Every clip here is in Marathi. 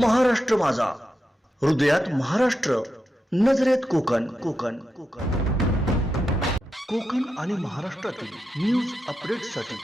महाराष्ट्र माझा. हृदयात महाराष्ट्र नजरेत कोकण. कोकण कोकण. कोकण आणि महाराष्ट्रातील न्यूज अपडेटसाठी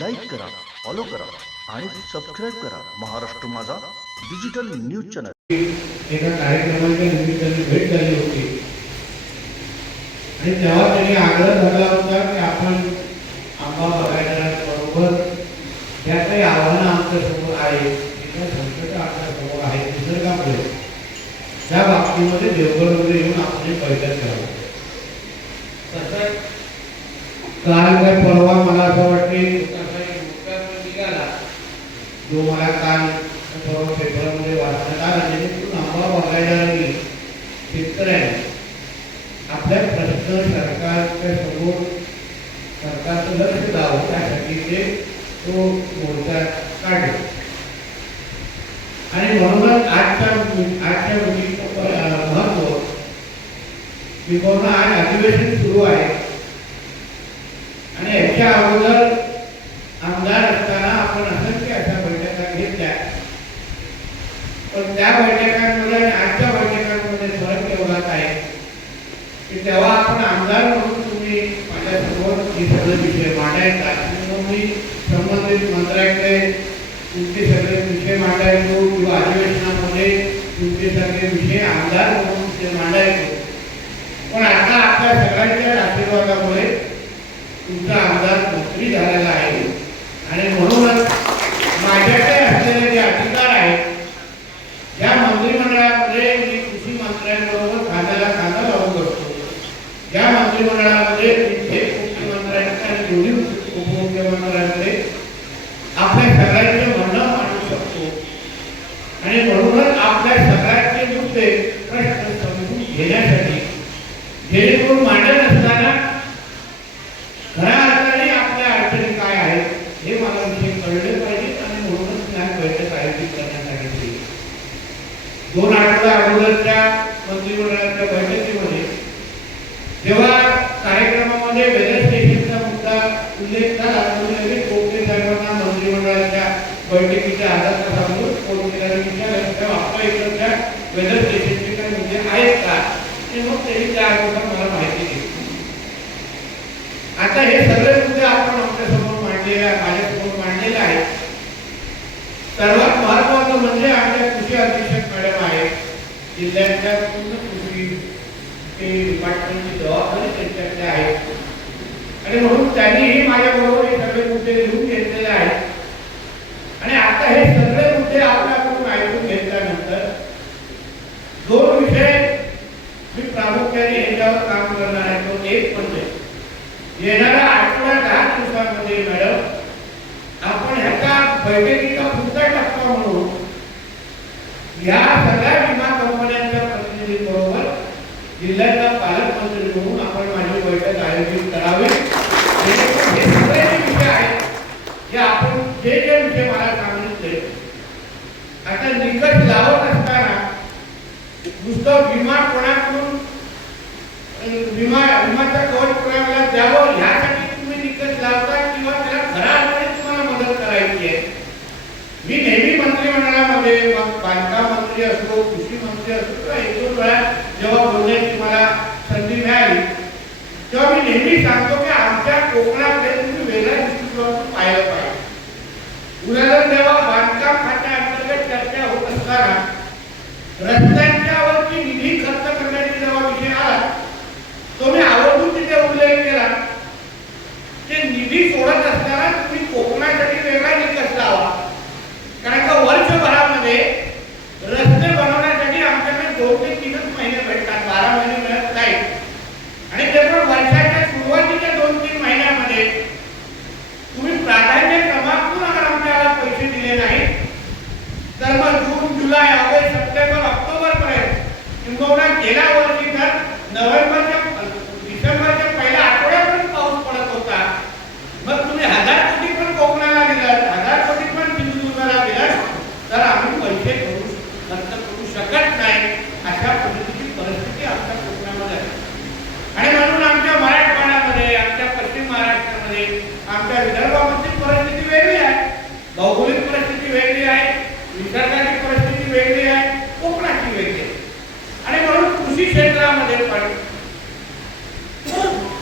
लाईक करा फॉलो करा आणि सबस्क्राईब करा महाराष्ट्र माझा डिजिटल न्यूज चॅनल एका कार्यक्रमाच्या निमित्ताने भेट झाली होती. आणि तेव्हा त्यांनी आग्रह धरला होता की आपण आंबा बघायला बरोबर. ज्या काही आव्हानं आमच्यासमोर आहेत संकट आमच्यासमोर आहेत त्या बाबतीमध्ये देवगडमध्ये येऊन आपण पैठण करावं. तसं काल काय परवा मला असं वाटते निघाला. जो मला काल परवा पेपरामध्ये वाचण्यात आला जेणेकरून आंबा बघायला लागली शेतकऱ्याने आपल्या प्रश्न सरकारच्या समोर सरकारचं लक्ष द्यावं त्यासाठी ते तो मोर्चा काढला. आणि म्हणून आजच्या आजच्या मिटिंगचं महत्त्व किंवा आज अधिवेशन सुरू आहे. आणि याच्या अगोदर आमदार असताना आपण असंख्य अशा बैठका घेतल्या. पण त्या बैठकांमध्ये आणि आजच्या बैठकांमध्ये फरक एवढाच आहे की तेव्हा आपण आमदार म्हणून तुम्ही माझ्यासमोर हे सगळे विषय मांडायचा. आणि मी संबंधित मंत्र्याकडे तुमचे सगळे विषय मांडायचो किंवा अधिवेशनामध्ये तुमचे सगळे विषय आमदार म्हणून ते मांडायचो आपल्या सगळ्यांच्या आशीर्वादामुळे तुमचा आमदार मंत्री झालेला आहे आणि म्हणूनच माझ्याकडे असलेले जे अधिकार आहेत या मंत्रिमंडळामध्ये मी कृषी मंत्र्यांबरोबर खांद्याला खांदा लावून बसतो या मंत्रिमंडळामध्ये मी थेट मुख्यमंत्र्यांकडे आणि दोन्ही उपमुख्यमंत्र्यांकडे आपल्या सगळ्यांचे म्हणणं मांडू शकतो आणि म्हणूनच आपल्या सगळ्यांचे मुद्दे प्रश्न समजून घेण्यासाठी जेणेकरून मांडत असताना खऱ्या अर्थाने आपल्या अडचणी काय आहेत हे मला विषय कळले पाहिजे आणि म्हणूनच ज्ञान बैठक आयोजित करण्यात आली होती दोन आठवड्या अगोदरच्या मंत्रिमंडळाच्या बैठकीमध्ये जेव्हा कार्यक्रमामध्ये वेदर स्टेशनचा मुद्दा उल्लेख झाला तेव्हा लगेच कोकणे साहेबांना मंत्रिमंडळाच्या बैठकीच्या आधार सांगून फोन विचारलं तेव्हा आपल्या इकडच्या वेदर स्टेशनचे काही मुद्दे आहेत का? ते मग त्यांनी त्या अगोदर मला माहिती दिली. आता हे सगळे मुद्दे आपण आमच्यासमोर मांडलेले आहे माझ्यासमोर मांडलेले आहेत. सर्वात महत्वाचं म्हणजे आमच्या कृषी अधीक्षक मॅडम आहेत जिल्ह्याच्या पूर्ण कृषी ते डिपार्टमेंटची जबाबदारी त्यांच्याकडे आहे. आणि म्हणून त्यांनीही माझ्याबरोबर हे सगळे मुद्दे लिहून घेतलेले आहेत. आणि आता हे सगळे मुद्दे आपल्याकडून ऐकून घेतल्यानंतर दोन विषय मी प्रामुख्याने याच्यावर काम करणार आहे. तो एक म्हणजे येणाऱ्या आठवड्या दहा दिवसांमध्ये मॅडम आपण ह्याचा बैठकीचा पुढचा टप्पा म्हणून या सगळ्या विमा जिल्ह्याचा पालकमंत्री म्हणून आपण माझी बैठक आयोजित करावी. हे सगळे जे विषय आहेत जे आपण जे जे विषय मला सांगितले आता निकट लावत असताना नुसतं विमा कोणाकडून विमा विमाचा कवच कोणाला द्यावं ह्यासाठी तुम्ही निकट लावता किंवा त्याला घरामध्ये अर्थाने तुम्हाला मदत करायची आहे? मी नेहमी मंत्रिमंडळामध्ये मग बांधकाम मंत्री असतो कृषी मंत्री असतो किंवा एक दोन वेळा जेव्हा बोलण्याची मला संधी मिळाली तेव्हा मी नेहमी सांगतो की आमच्या तुम्ही वेगळ्या दृष्टिकोनातून पाहिलं पाहिजे उदाहरण जेव्हा बांधकाम खात्या अंतर्गत चर्चा होत असताना रस्त्यांच्यावरती निसर्गाची परिस्थिती वेगळी आहे कोकणाची वेगळी आहे. आणि म्हणून कृषी क्षेत्रामध्ये पण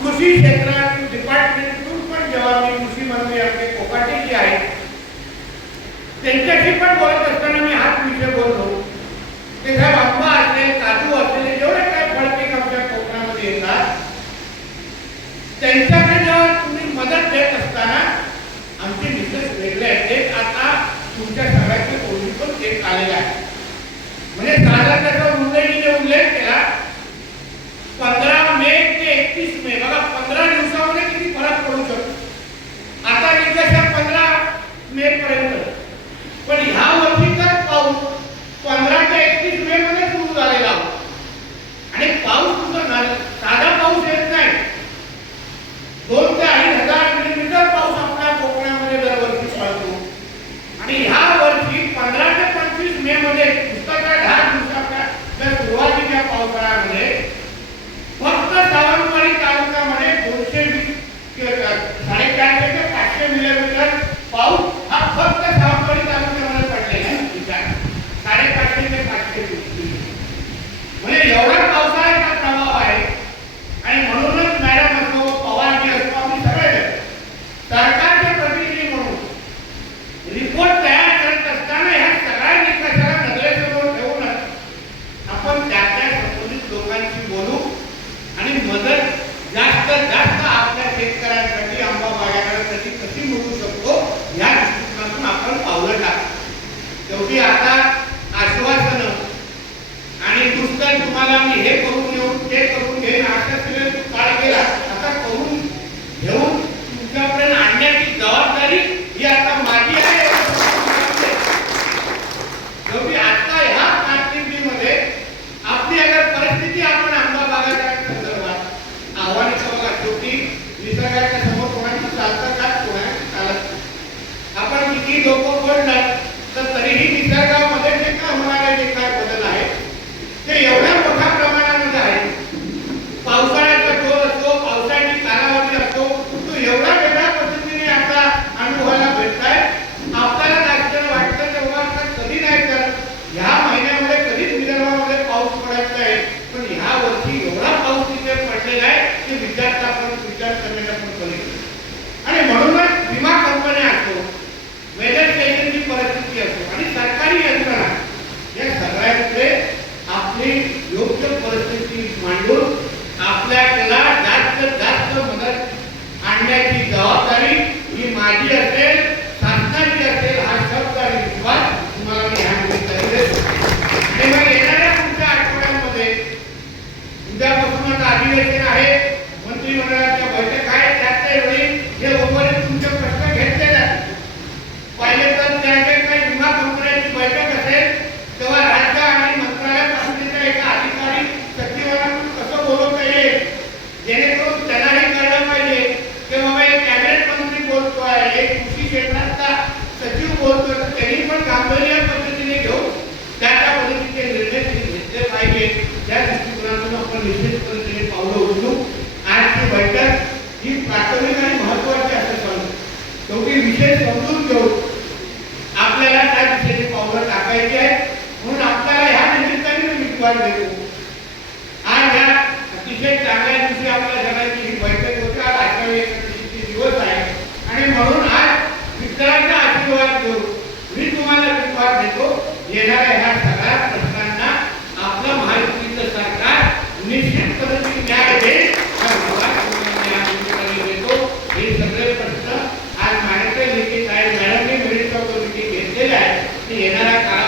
कृषी क्षेत्रात डिपार्टमेंटून पण जेव्हा मी कृषी मंत्री आपले कोकाटे जे आहेत त्यांच्याशी पण बोलत असताना मी हात पंधरा मे ते एकतीस मे. बघा पंधरा दिवसामध्ये किती फरक पडू शकतो. आता निकष पंधरा मे पर्यंत. पण ह्या वर्षी तर पाऊस. पंधरा ते एकतीस मे करण्याची जबाबदारी ही माझी असेल. आपण निश्चित पद्धतीने पावलं उचलू आज ती बैठक ही प्राथमिक आणि महत्वाची असं पण विषय समजून घेऊ. येणाऱ्या काळात